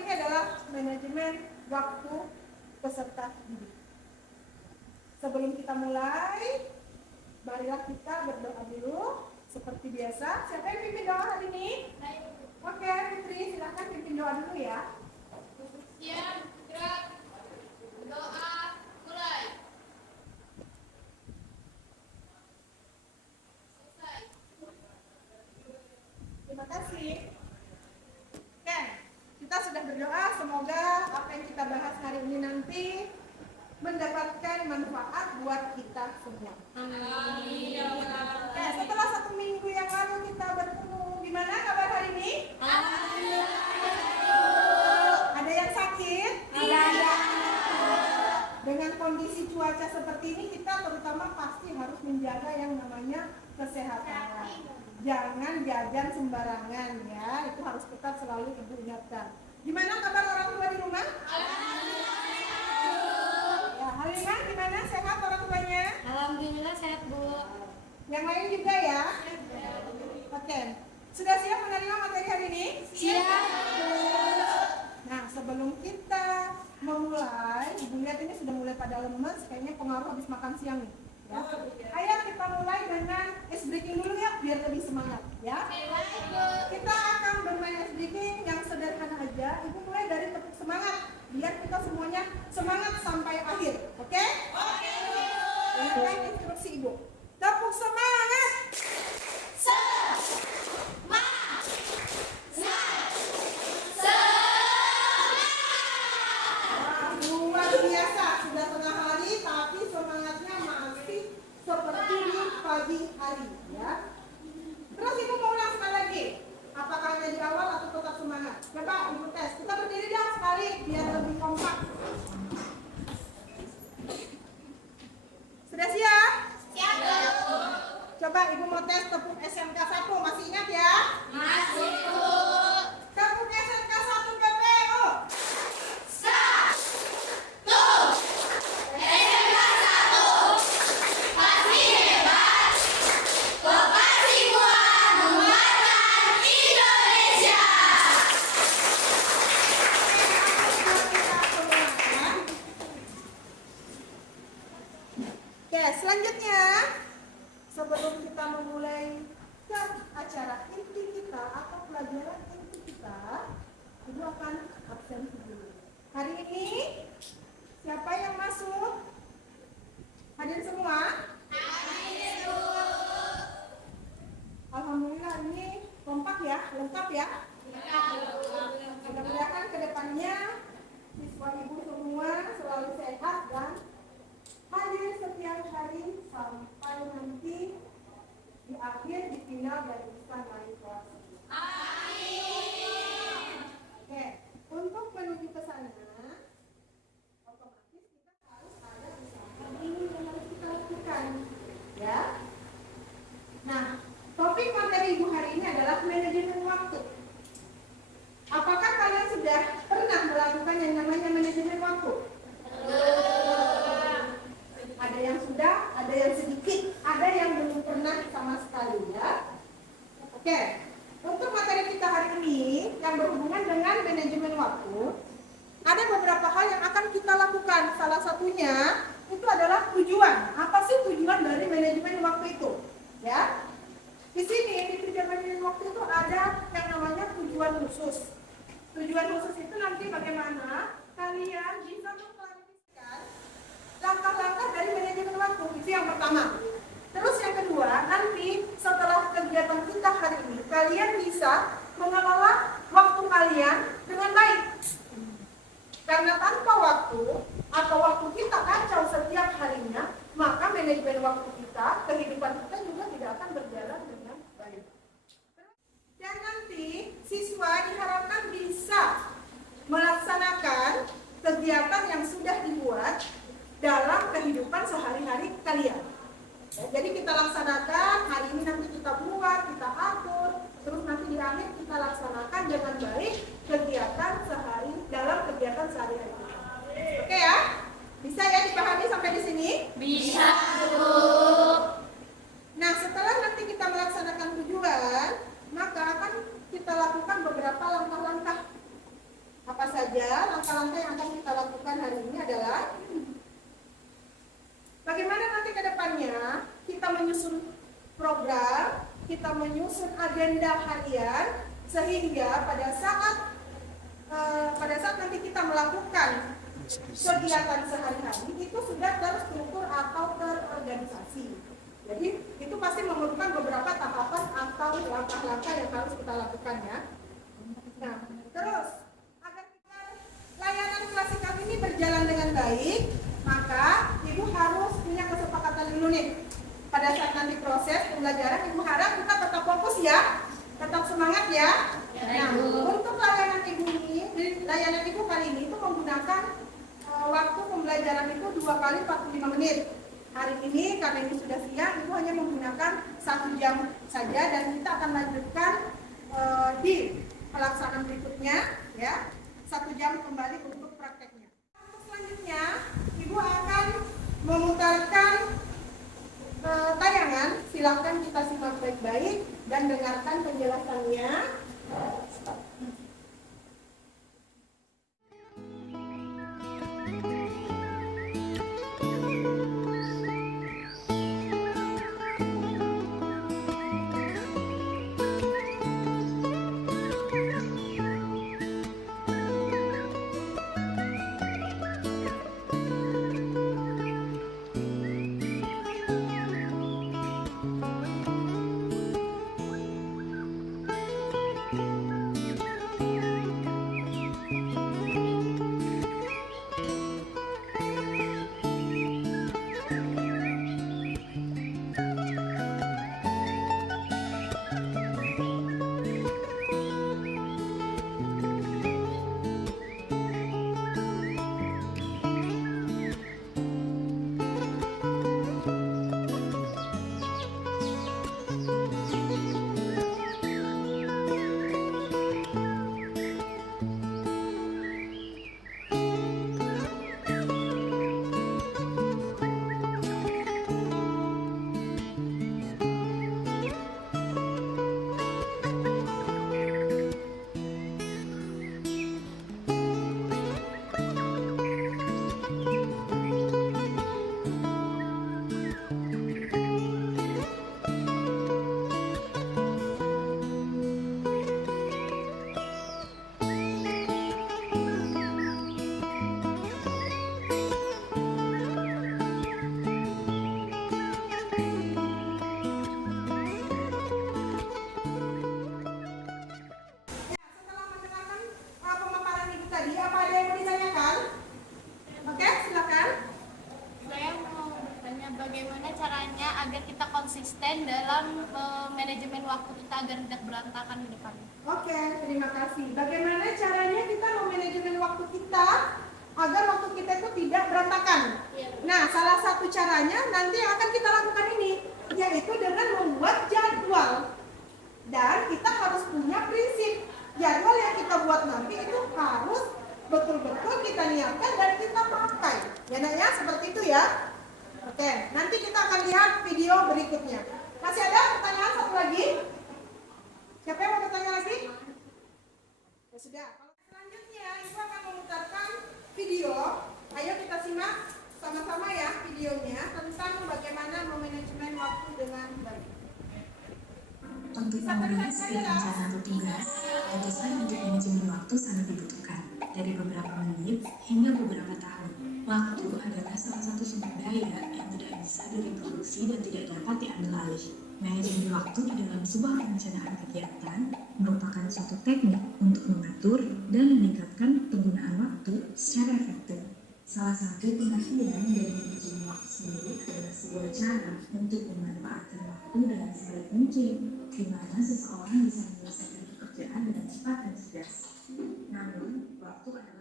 ini adalah manajemen waktu peserta didik. Sebelum kita mulai, marilah kita berdoa dulu seperti biasa. Siapa yang pimpin doa hari ini? Oke, Fitri, silakan pimpin doa dulu ya. Siap, gerak, doa, mulai. Selesai. Terima kasih. Oke, kita sudah berdoa. Semoga apa yang kita bahas hari ini nanti mendapatkan manfaat buat kita semua. Amin. Oke, setelah 1 minggu yang lalu kita bertemu, gimana kabar hari ini? Ada yang sakit? Dengan kondisi cuaca seperti ini, kita terutama pasti harus menjaga yang namanya kesehatan. Jangan jajan sembarangan ya, itu harus tetap selalu ibu ingatkan. Gimana kabar orang tua di rumah? Ya, Halimah gimana, sehat orang tuanya? Alhamdulillah sehat, Bu. Yang lain juga ya? Oke, sudah siap menerima materi hari ini? Siap. Nah, sebelum kita memulai, ibu lihat ini sudah mulai pada lemes, kayaknya pengaruh habis makan siang nih. Ya. Ayo kita mulai dengan ice breaking dulu ya, biar lebih semangat ya. Kita akan bermain ice breaking yang sederhana aja. Ibu mulai dari tepuk semangat, biar kita semuanya semangat sampai akhir. Oke? Dengarkan instruksi ibu. Tepuk semangat. Luar biasa, sudah tengah hari tapi semangatnya masih seperti di pagi hari ya. Terus ibu mau ulang sekali lagi. Apakah hanya di awal atau tetap semangat? Coba ibu tes. Kita berdiri dah sekali biar lebih kompak. Sudah siap? Siap, Bu. Coba ibu mau tes tepuk SMK 1, masih ingat ya? Masih, Bu. Tepuk SMK 1 PPO. Oke, selanjutnya sebelum kita memulai ke acara inti kita atau pelajaran inti kita, ibu akan absen dulu. Hari ini siapa yang masuk? Hadir semua? Alhamdulillah ini kompak ya, lengkap ya. Mudah-mudahan kedepannya siswa ibu semua selalu sehat dan hadir setiap hari sampai nanti di akhir di final dan bisa naik kelas. Oke, untuk menuju ke sana, otomatis kita harus ada usaha ini yang harus kita lakukan, ya. Nah, topik materi ibu hari ini adalah manajemen waktu. Apakah kalian sudah pernah melakukan yang namanya manajemen waktu? Ada yang sudah, ada yang sedikit, ada yang belum pernah sama sekali ya. Oke, untuk materi kita hari ini yang berhubungan dengan manajemen waktu, ada beberapa hal yang akan kita lakukan. Salah satunya itu adalah tujuan. Apa sih tujuan dari manajemen waktu itu? Ya, di sini di tujuan manajemen waktu itu ada yang namanya tujuan khusus. Tujuan khusus itu nanti bagaimana kalian bisa mengklarifikasikan langkah-langkah dari manajemen waktu, itu yang pertama. Terus yang kedua, nanti setelah kegiatan kita hari ini, kalian bisa mengelola waktu kalian dengan baik. Karena tanpa waktu atau waktu kita kacau setiap harinya, maka manajemen waktu kita, kehidupan kita juga tidak akan berjalan dengan baik. Dan nanti siswa diharapkan bisa melaksanakan kegiatan yang sudah dibuat dalam kehidupan sehari-hari kalian. Ya, jadi kita laksanakan, hari ini nanti kita buat, kita atur, terus nanti di akhir kita laksanakan dengan baik kegiatan sehari dalam kegiatan sehari-hari kita. Oke ya? Bisa ya dipahami sampai di sini? Bisa, Bu. Nah, setelah nanti kita melaksanakan tujuan, maka akan kita lakukan beberapa langkah-langkah. Apa saja? saja langkah-langkah yang akan kita lakukan hari ini adalah bagaimana nanti ke depannya kita menyusun program, kita menyusun agenda harian sehingga pada saat nanti kita melakukan kegiatan sehari-hari itu sudah terstruktur atau terorganisasi. Jadi itu pasti memerlukan beberapa tahapan atau langkah-langkah yang harus kita lakukan ya. Nah, terus agar layanan klasikal ini berjalan dengan baik, maka Ibu harus punya kesepakatan dulu nih. Pada saat nanti proses pembelajaran, Ibu harap kita tetap fokus ya, tetap semangat ya. Nah, untuk layanan Ibu kali ini itu menggunakan waktu pembelajaran itu 2 kali 45 menit. Hari ini karena ini sudah siang, Ibu hanya menggunakan 1 jam saja dan kita akan lanjutkan di pelaksanaan berikutnya ya. 1 jam kembali untuk prakteknya. Untuk selanjutnya, Ibu akan memutarkan tayangan. Silakan kita simak baik-baik dan dengarkan penjelasannya. konsisten dalam manajemen waktu kita agar tidak berantakan di depan. Oke, terima kasih. Bagaimana caranya kita memanajemen waktu kita agar waktu kita itu tidak berantakan? Iya. Nah, salah satu caranya nanti akan kita lakukan ini, yaitu dengan membuat jadwal. Dan kita harus punya prinsip. Jadwal yang kita buat nanti itu harus betul-betul kita niatkan dan kita pakai. Ya, nak ya, seperti itu ya. Oke, nanti kita akan lihat video berikutnya. Masih ada pertanyaan satu lagi? Siapa yang mau bertanya lagi? Ya sudah. Selanjutnya, Ibu akan memutarkan video. Ayo kita simak sama-sama ya videonya tentang bagaimana memanajemen waktu dengan baik. Untuk mengurangi speed pencapaian tugas, desain untuk manajemen waktu sangat dibutuhkan. Dari beberapa menit hingga beberapa tahun, waktu adalah salah satu sumber daya yang tidak bisa direproduksi dan tidak dapat diambil alih. Manajemen waktu di dalam sebuah perencanaan kegiatan merupakan suatu teknik untuk mengatur dan meningkatkan penggunaan waktu secara efektif. Salah satu pengertian dari manajemen waktu sendiri adalah sebuah cara untuk memanfaatkan waktu dengan sebaik mungkin, di mana seseorang bisa menyelesaikan pekerjaan dengan cepat dan cerdas. Namun, waktu adalah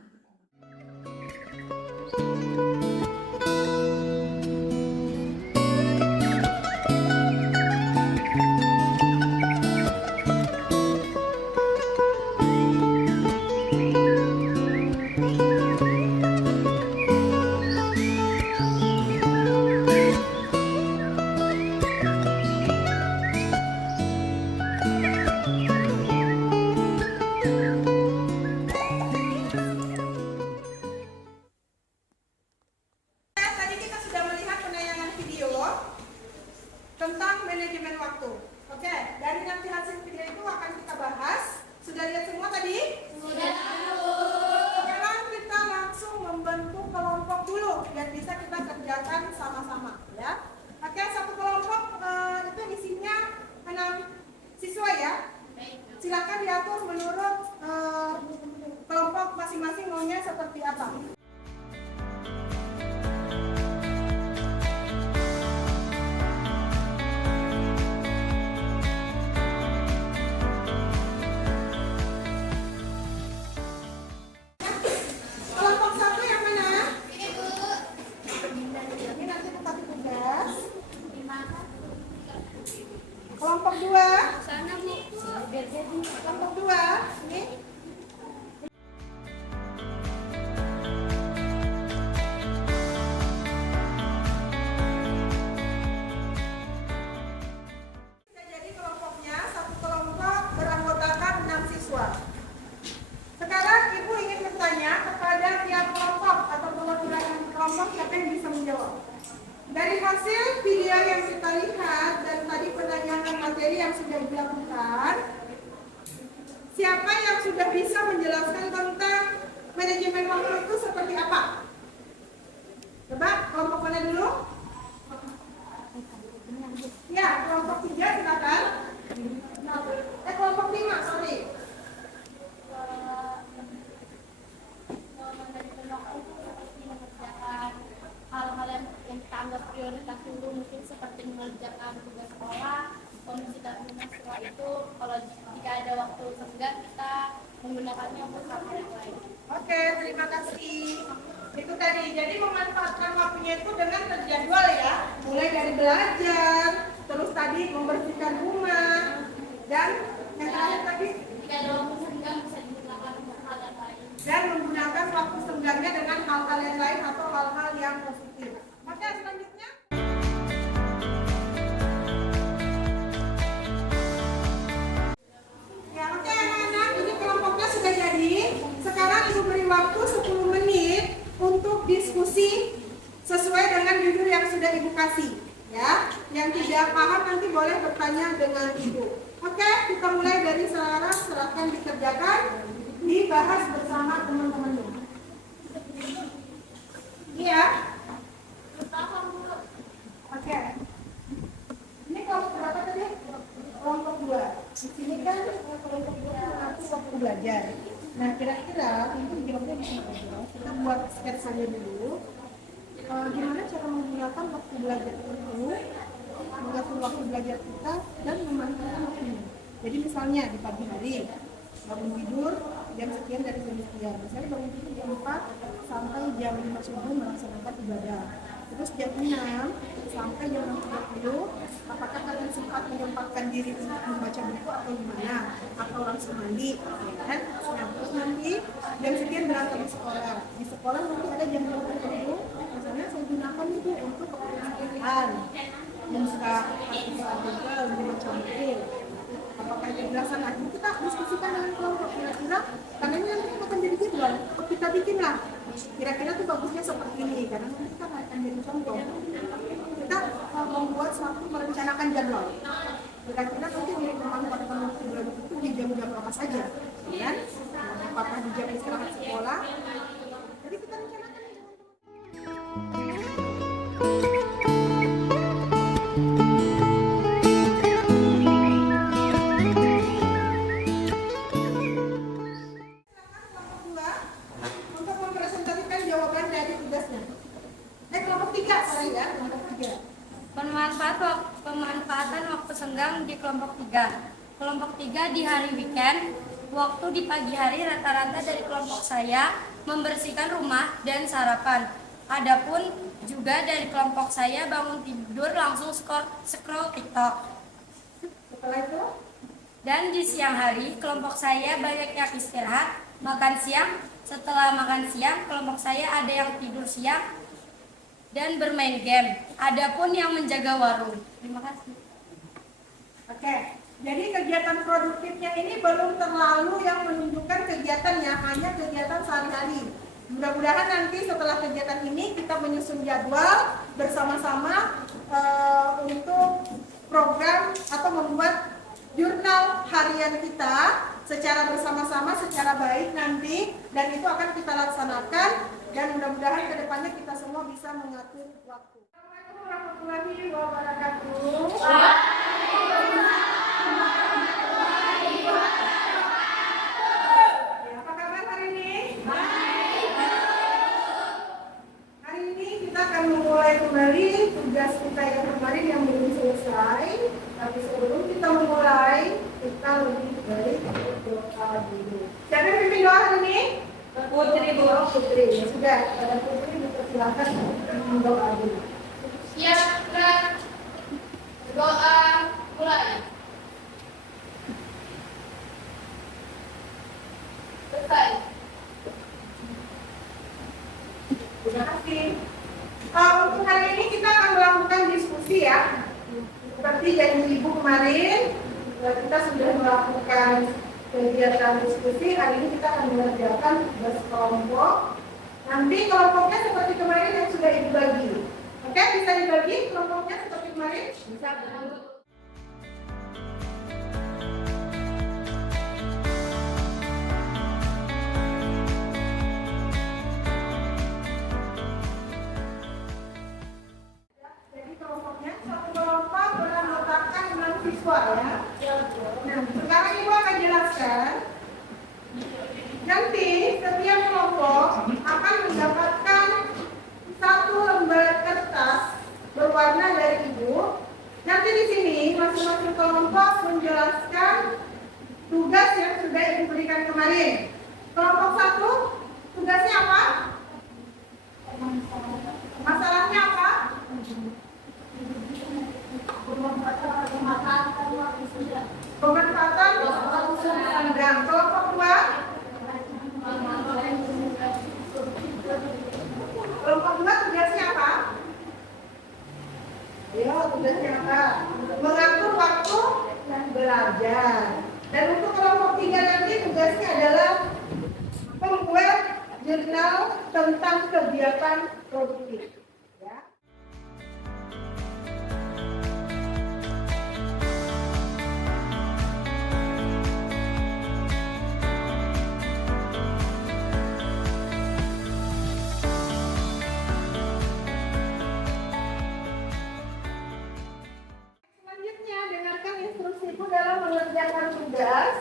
lihat semua tadi? Sudah. Sekarang kita langsung membentuk kelompok dulu yang bisa kita kerjakan sama-sama ya. Oke, satu kelompok itu isinya 6 siswa ya. Silakan diatur menurut kelompok masing-masing maunya seperti apa. Kelompok 1 yang mana? Ini nanti kita tugas. Kelompok 2. Sana Bu. Kelompok 2 ini. Bisa jadi kelompoknya satu kelompok beranggotakan 6 siswa. Sekarang Ibu ingin bertanya kepada tiap kelompok atau perwakilan kelompok, siapa yang bisa menjawab? Dari hasil video yang kita lihat dan tadi penanyaan materi yang sudah dilakukan, siapa yang sudah bisa menjelaskan tentang manajemen waktu itu seperti apa? Coba kelompok mana dulu? Ya, kelompok 3 silakan. Kelompok 5, sorry. Manajemen waktu itu seperti mengerjakan hal-hal yang kita anggap prioritas dulu, mungkin seperti mengerjakan tugas sekolah, membersihkan rumah. Setelah itu kalau jika ada waktu senggang kita menggunakannya untuk hal yang lain. Oke, terima kasih. Itu tadi, jadi memanfaatkan waktunya itu dengan terjadwal ya. Mulai dari belajar, terus tadi membersihkan rumah, dan yang terakhir tadi Jika ada waktu senggang bisa digunakan untuk hal yang lain. dan menggunakan waktu senggangnya dengan hal-hal yang lain atau hal-hal yang positif. Oke, selanjutnya. Ya, oke anak-anak, ini kelompoknya sudah jadi. Sekarang Ibu beri waktu 10 menit untuk diskusi sesuai dengan judul yang sudah Ibu kasih. Ya, yang tidak paham nanti boleh bertanya dengan Ibu. Oke, kita mulai dari sekarang, silakan dikerjakan, dibahas bersama teman-temannya. Iya. Oke. Ini kelompok berapa tadi? Kelompok 2. Di sini kan kelompok 2 mengatur waktu belajar. Nah, kira-kira itu jawabnya bisa ngobrol. Kita buat sketsanya dulu. Gimana cara menggunakan waktu belajar itu, mengatur waktu belajar kita dan memanfaatkan waktunya. Jadi misalnya di pagi hari bangun tidur jam sekian dari jam sekian. Misalnya bangun tidur jam 4 sampai jam 5 subuh melaksanakan ibadah. Terus jam 6 sampai jam 6.30, apakah kalian sempat menyempatkan diri untuk membaca buku atau gimana? Atau langsung mandi, ya kan? Nah, terus nanti jam sekian berangkat di sekolah. Di sekolah nanti ada jam-jam tertentu, misalnya saya gunakan itu untuk latihan, membuka aktivitas juga untuk membaca buku. Apakah itu jelasan lagi? Kita diskusikan dengan kelompok kira-kira, karena ini nanti akan jadi jadwal. Kita bikinlah. Kira-kira tuh bagusnya seperti ini, karena nanti kita akan jadi contoh. Kita membuat suatu merencanakan jadwal. Kira-kira nanti memanfaatkan waktu belajar itu di jam-jam apa saja, ya? Apakah di jam istirahat sekolah? Jadi kita rencanakan nih, untuk mempresentasikan jawaban dari tugasnya. Kelompok 3, sorry ya, kelompok 3. Pemanfaatan waktu senggang di kelompok 3. Kelompok 3 di hari weekend, waktu di pagi hari rata-rata dari kelompok saya membersihkan rumah dan sarapan. Adapun juga dari kelompok saya bangun tidur langsung scroll TikTok. Setelah itu, Dan di siang hari kelompok saya banyak yang istirahat, makan siang. Setelah makan siang, kelompok saya ada yang tidur siang dan bermain game. Adapun yang menjaga warung. Terima kasih. oke. Jadi kegiatan produktifnya ini belum terlalu yang menunjukkan kegiatannya, hanya kegiatan sehari-hari. Mudah-mudahan nanti setelah kegiatan ini kita menyusun jadwal bersama-sama untuk program atau membuat jurnal harian kita secara bersama-sama, secara baik nanti, dan itu akan kita laksanakan, dan mudah-mudahan kedepannya kita semua bisa mengatur waktu. Assalamualaikum warahmatullahi wabarakatuh. Ya, apa kabar hari ini? Hari ini kita akan memulai kembali tugas kita yang kemarin yang belum selesai. Tapi sebelum kita memulai, kita lebih baik berdoa dulu. Siapa yang pimpin doa hari ini? Putri dulu. Putri, ya sudah. Pada Putri dipersilakan doa dulu. Siap, gerak. Doa mulai. Selesai. Terima kasih. Untuk hari ini kita akan melakukan diskusi ya. Seperti janji Ibu kemarin, kita sudah melakukan kegiatan diskusi. Hari ini kita akan mengerjakan tugas kelompok. Nanti kelompoknya seperti kemarin yang sudah Ibu bagi. Oke, bisa dibagi kelompoknya seperti kemarin? Bisa. Jadi kelompoknya satu kelompok beranggotakan 6 siswa ya. Nah, sekarang Ibu akan jelaskan. Nanti setiap kelompok akan mendapatkan satu lembar kertas berwarna dari Ibu. Nanti di sini masing-masing kelompok menjelaskan tugas yang sudah Ibu berikan kemarin. Kelompok 1 tugasnya apa? Masalahnya apa? Pemanfaatan sandang. Kelompok 2 kelompok 2 tugasnya apa? Ya, tugasnya apa? Mengatur waktu belajar. Dan untuk kelompok 3 nanti tugasnya adalah membuat jurnal tentang kegiatan produktif. Ya. Selanjutnya, dengarkan instruksi Ibu dalam mengerjakan tugas.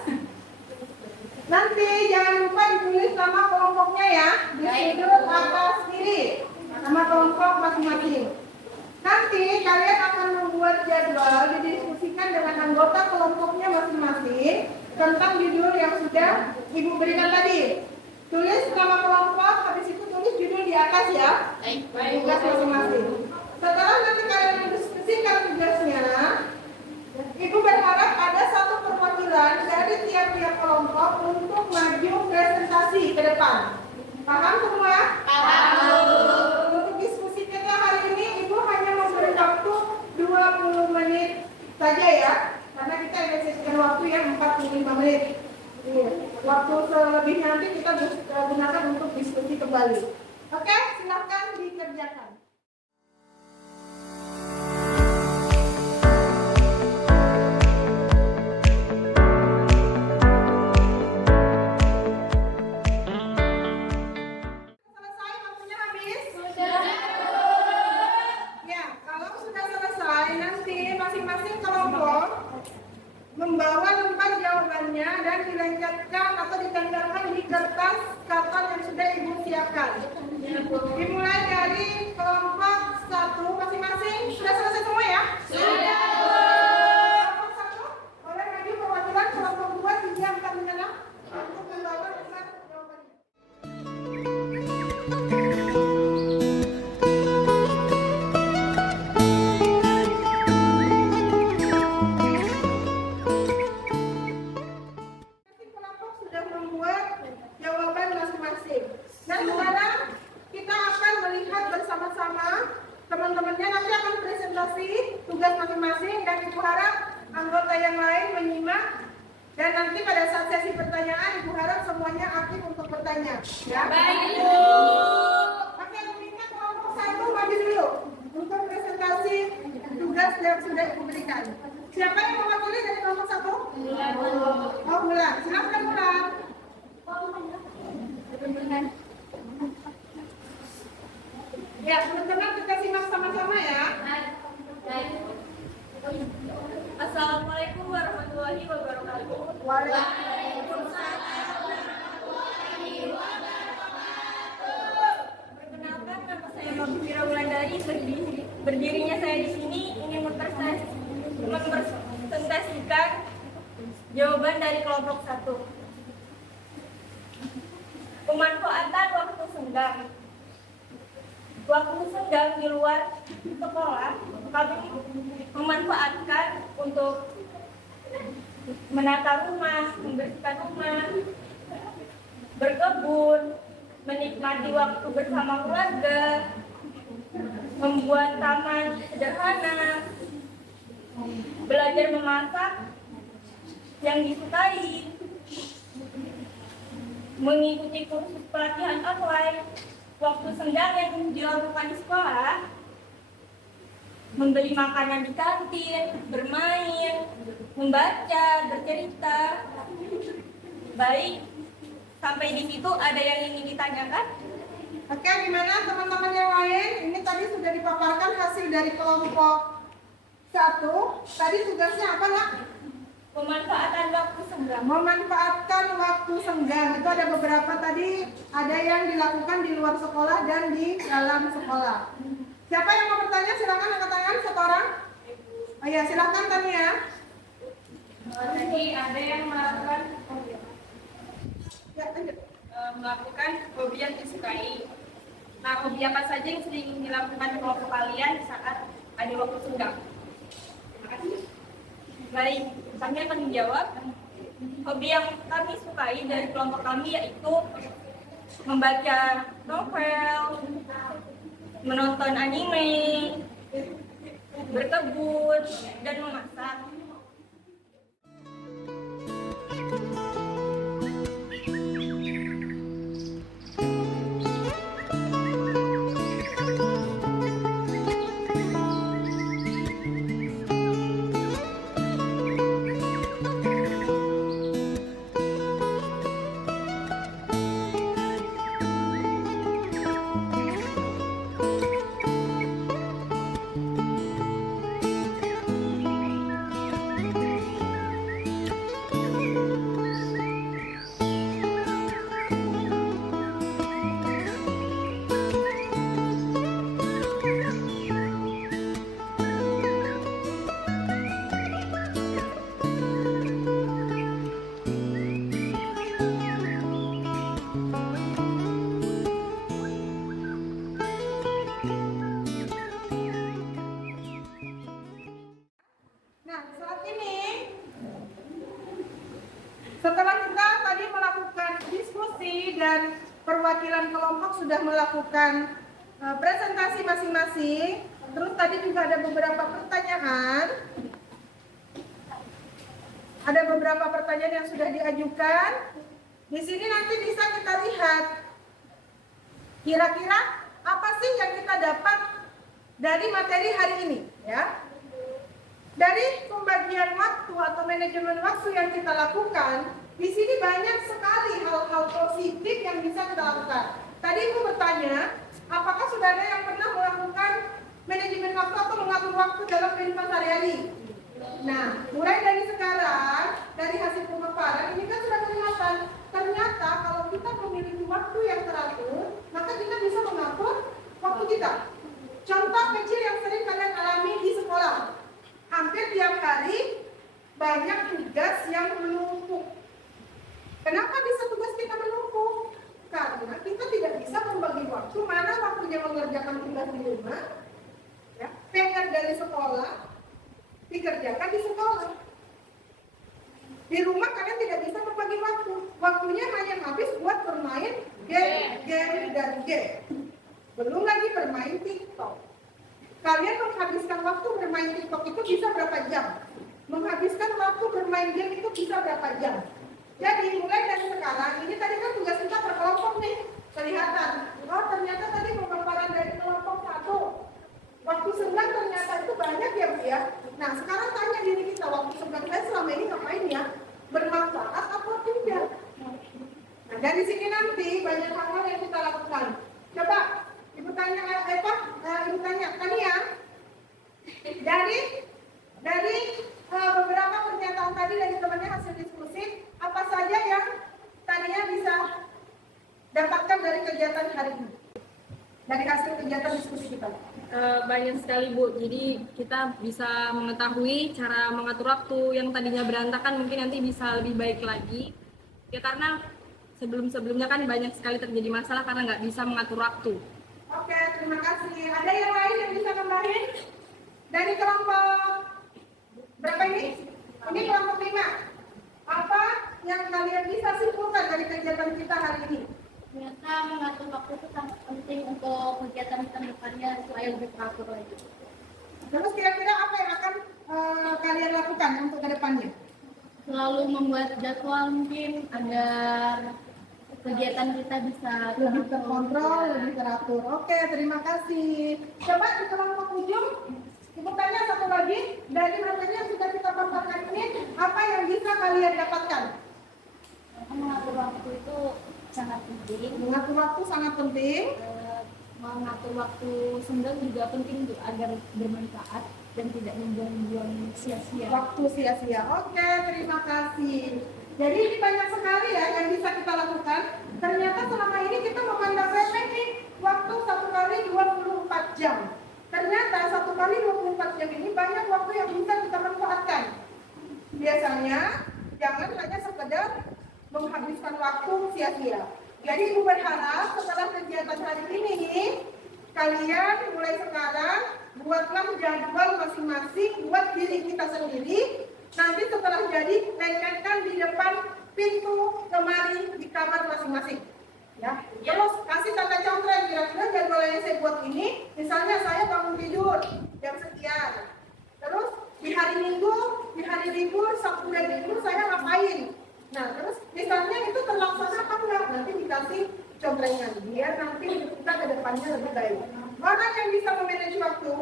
Nanti jangan lupa ditulis nama kelompoknya ya, di sudut atas kiri, nama kelompok masing-masing. Nanti kalian akan membuat jadwal didiskusikan dengan anggota kelompoknya masing-masing tentang judul yang sudah Ibu berikan tadi. Tulis nama kelompok, habis itu tulis judul di atas ya, tugas masing-masing. Setelah nanti kalian mendiskusikan tugasnya, Ibu berharap ada satu perwakilan dari tiap-tiap kelompok untuk maju presentasi ke depan. Paham semua? Paham. Untuk diskusi kita hari ini, Ibu hanya memberi waktu 20 menit saja ya. Karena kita ada sisihkan waktu yang 45 menit. Waktu selebihnya nanti kita gunakan untuk diskusi kembali. Oke, silakan dikerjakan. Membawa lembar jawabannya dan dilencatkan atau ditempelkan di kertas kata yang sudah Ibu siapkan. Dimulai dari kelompok 1 masing-masing. Sudah selesai semua ya? Sudah. Kelompok 1, boleh maju perwakilan kelompok 2, 3, 4, 5, 6 untuk membawa lembar jawabannya. Dan sekarang kita akan melihat bersama-sama teman-temannya nanti akan presentasi tugas masing-masing dan Ibu harap anggota yang lain menyimak dan nanti pada saat sesi pertanyaan Ibu harap semuanya aktif untuk bertanya. Ya. Baik Ibu. Oke, aku minta kelompok 1 maju dulu untuk presentasi tugas yang sudah Ibu berikan. Siapa yang mewakili dari kelompok 1? Oh, Bulan. Silakan Bulan. Ya, teman-teman kita simak sama-sama ya. Assalamualaikum warahmatullahi wabarakatuh. Waalaikumsalam. Perkenalkan, nama saya Mafira Wulandari. Berdirinya saya di sini ingin mempresentasikan jawaban dari kelompok 1. Pemanfaatan waktu senggang. Waktu senggang di luar sekolah, kami memanfaatkan untuk menata rumah, membersihkan rumah, berkebun, menikmati waktu bersama keluarga, membuat taman sederhana, belajar memasak yang disukai, mengikuti kursus pelatihan online. Waktu senggang yang dilakukan di sekolah, membeli makanan di kantin, bermain, membaca, bercerita. Baik, sampai di situ ada yang ingin ditanyakan? Oke, gimana teman-teman yang lain? Ini tadi sudah dipaparkan hasil dari kelompok 1. Tadi tugasnya apa, Nak? Pemanfaatan waktu senggang. Memanfaatkan waktu senggang. Itu ada beberapa tadi, ada yang dilakukan di luar sekolah dan di dalam sekolah. Siapa yang mau bertanya? Silakan angkat tangan satu orang. Oh ya, silakan Tania. Tadi ada yang melakukan Ya, lanjut. melakukan hobi yang disukai. Nah, hobi apa saja yang sering dilakukan kelompok kalian saat ada waktu senggang? Terima kasih. Baik, kami akan menjawab. Hobi yang kami sukai dari kelompok kami yaitu membaca novel, menonton anime, berkebun, dan memasak. Nah, saat ini setelah kita tadi melakukan diskusi dan perwakilan kelompok sudah melakukan presentasi masing-masing, terus tadi juga ada beberapa pertanyaan. Ada beberapa pertanyaan yang sudah diajukan. Di sini nanti bisa kita lihat kira-kira apa sih yang kita dapat dari materi hari ini, ya. Dari pembagian waktu atau manajemen waktu yang kita lakukan, di sini banyak sekali hal-hal positif yang bisa kita lakukan. Tadi Ibu bertanya, apakah sudah ada yang pernah melakukan manajemen waktu atau mengatur waktu dalam kehidupan sehari-hari? Nah, mulai dari sekarang, dari hasil pemaparan, ini kan sudah kelihatan. Ternyata kalau kita memiliki waktu yang teratur, maka kita bisa mengatur waktu kita. Contoh kecil yang sering kalian alami di sekolah. Hampir tiap hari banyak tugas yang menumpuk. Kenapa bisa tugas kita menumpuk? Karena kita tidak bisa membagi waktu mana waktunya mengerjakan tugas di rumah, ya, PR dari sekolah dikerjakan di sekolah. Di rumah kalian tidak bisa membagi waktu. Waktunya hanya habis buat bermain game dan game. Belum lagi bermain TikTok. Kalian menghabiskan waktu bermain TikTok itu bisa berapa jam? Menghabiskan waktu bermain game itu bisa berapa jam? Jadi mulai dari sekarang, ini tadi kan tugas kita per kelompok nih, kelihatan. Oh ternyata tadi pemaparan dari kelompok 1. Waktu senggang ternyata itu banyak ya Bu ya. Nah sekarang tanya diri kita, waktu senggang saya selama ini ngapain ya? bermanfaat atau tidak. Nah, dari sini nanti banyak hal yang kita lakukan. Coba ibu tanya ibu tanya Tania, dari beberapa pernyataan tadi dari temannya hasil diskusi, apa saja yang Tania bisa dapatkan dari kegiatan hari ini? Dari hasil kegiatan diskusi kita. Banyak sekali Bu, jadi kita bisa mengetahui cara mengatur waktu yang tadinya berantakan mungkin nanti bisa lebih baik lagi ya, karena sebelumnya kan banyak sekali terjadi masalah karena nggak bisa mengatur waktu. Oke, terima kasih. Ada yang lain yang bisa nambahin? Dari kelompok berapa ini? Ini kelompok 5. Apa yang kalian bisa simpulkan dari kegiatan kita hari ini? Ternyata mengatur waktu itu sangat penting untuk kegiatan kita depannya supaya lebih teratur lagi. Terus kira-kira apa yang akan kalian lakukan untuk ke depannya? Selalu membuat jadwal mungkin agar kegiatan kita bisa Lebih terkontrol, lebih teratur. Oke, terima kasih. Coba di kelompok ujung, ibu tanya satu lagi, dari materi yang sudah kita paparkan ini, apa yang bisa kalian dapatkan? mengatur waktu itu sangat penting. Mengatur waktu sangat penting. Mengatur waktu senggang juga penting untuk agar bermanfaat dan tidak membuang-buang sia-sia. Waktu sia-sia. Oke, terima kasih. Jadi ini banyak sekali ya yang bisa kita lakukan. Ternyata selama ini kita memandang remeh nih waktu 1 kali 24 jam. Ternyata 1 kali 24 jam ini banyak waktu yang bisa kita manfaatkan. Biasanya jangan hanya sekedar menghabiskan waktu sia-sia. Jadi ibu berharap setelah kegiatan hari ini kalian mulai sekarang buatlah jadwal masing-masing buat diri kita sendiri. Nanti setelah jadi lengketkan di depan pintu lemari di kamar masing-masing. Ya, terus kasih tanda contreng kira-kira jadwal yang saya buat ini. Misalnya saya bangun tidur jam sekian. Terus di hari Minggu, di hari libur, Sabtu dan Minggu saya ngapain? Nah, terus misalnya itu terlaksana apa enggak? Nanti dikasih contrengan biar nanti hidup kita ke depannya lebih baik. Orang yang bisa memanage waktu,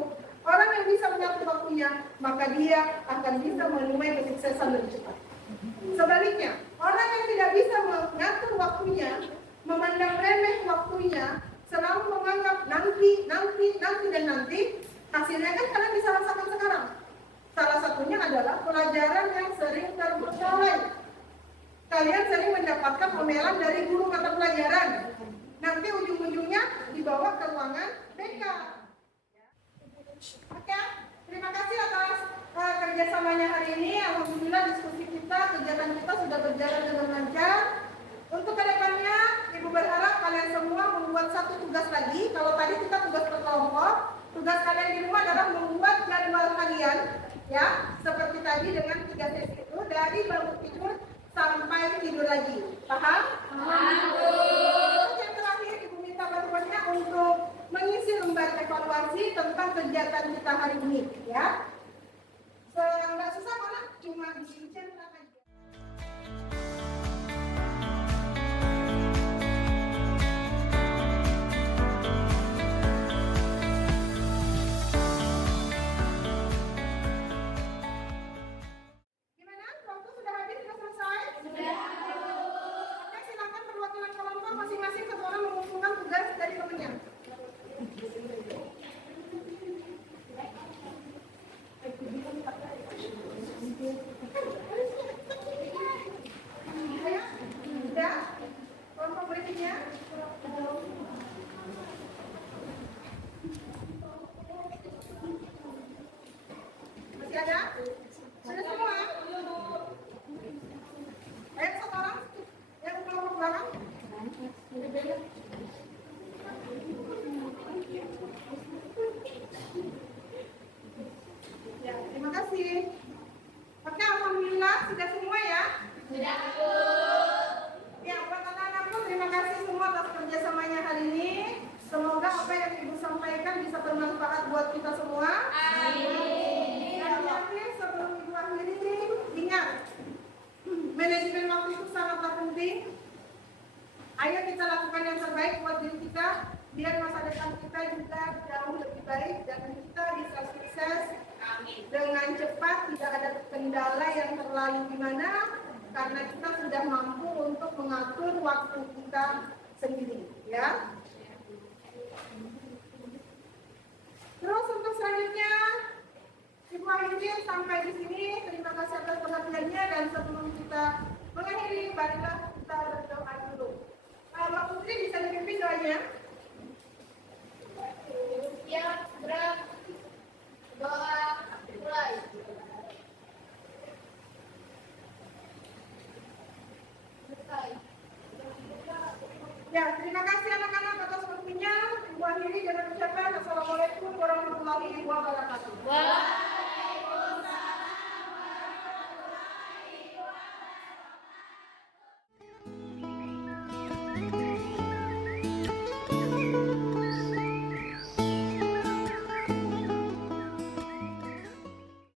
orang yang bisa mengatur waktunya, maka dia akan bisa menuai kesuksesan lebih cepat. Sebaliknya, orang yang tidak bisa mengatur waktunya, memandang remeh waktunya, selalu menganggap nanti, dan nanti, hasilnya kan kalian bisa rasakan sekarang. Salah satunya adalah pelajaran yang sering terbengkalai. Kalian sering mendapatkan omelan dari guru mata pelajaran. Nanti ujung-ujungnya dibawa ke ruangan BK. Oke, terima kasih atas kerjasamanya hari ini. Alhamdulillah diskusi kita, kegiatan kita sudah berjalan dengan lancar. Untuk kedepannya, Ibu berharap kalian semua membuat satu tugas lagi. Kalau tadi kita tugas per kelompok, tugas kalian di rumah adalah membuat jadwal harian, ya, seperti tadi dengan 3 sesi itu dari bangun tidur sampai tidur lagi. Paham? Terus yang terakhir Ibu minta bantuannya untuk mengisi lembar evaluasi tentang kegiatan kita hari ini, ya. Nggak susah mana, cuma dicentak aja. Gimana? Waktu sudah habis, sudah selesai? Sudah. Oke, silakan perwakilan kelompok masing-masing satu orang mengumpulkan tugas dari temannya. Ayo, sudah? Kelompok berikutnya? Masih ada? Sudah semua? Ayo satu orang yang kelompok belakang. Ya, terima kasih. Oke, alhamdulillah sudah semua ya. Sudah. Ya, buat anak-anakku terima kasih semua atas kerjasamanya hari ini. Semoga apa yang Ibu sampaikan bisa bermanfaat buat kita semua. Amin. Dan terakhir sebelum Ibu akhiri, ingat manajemen waktu itu sangatlah penting. Ayo kita lakukan yang terbaik buat diri kita, biar masa depan kita juga jauh lebih baik dan kita bisa sukses dengan cepat, tidak ada kendala yang terlalu gimana, karena kita sudah mampu untuk mengatur waktu kita sendiri, ya. Terus untuk selanjutnya, Ibu akhiri sampai di sini. Terima kasih atas perhatiannya, dan sebelum kita mengakhiri, marilah kita berdoa dulu. Mbak Putri bisa dipimpin doanya? Ya, gerak. Doa mulai. Selesai. Ya, terima kasih anak-anak atas waktunya. Ibu akhiri dengan ucapan Assalamualaikum warahmatullahi wabarakatuh. Wah.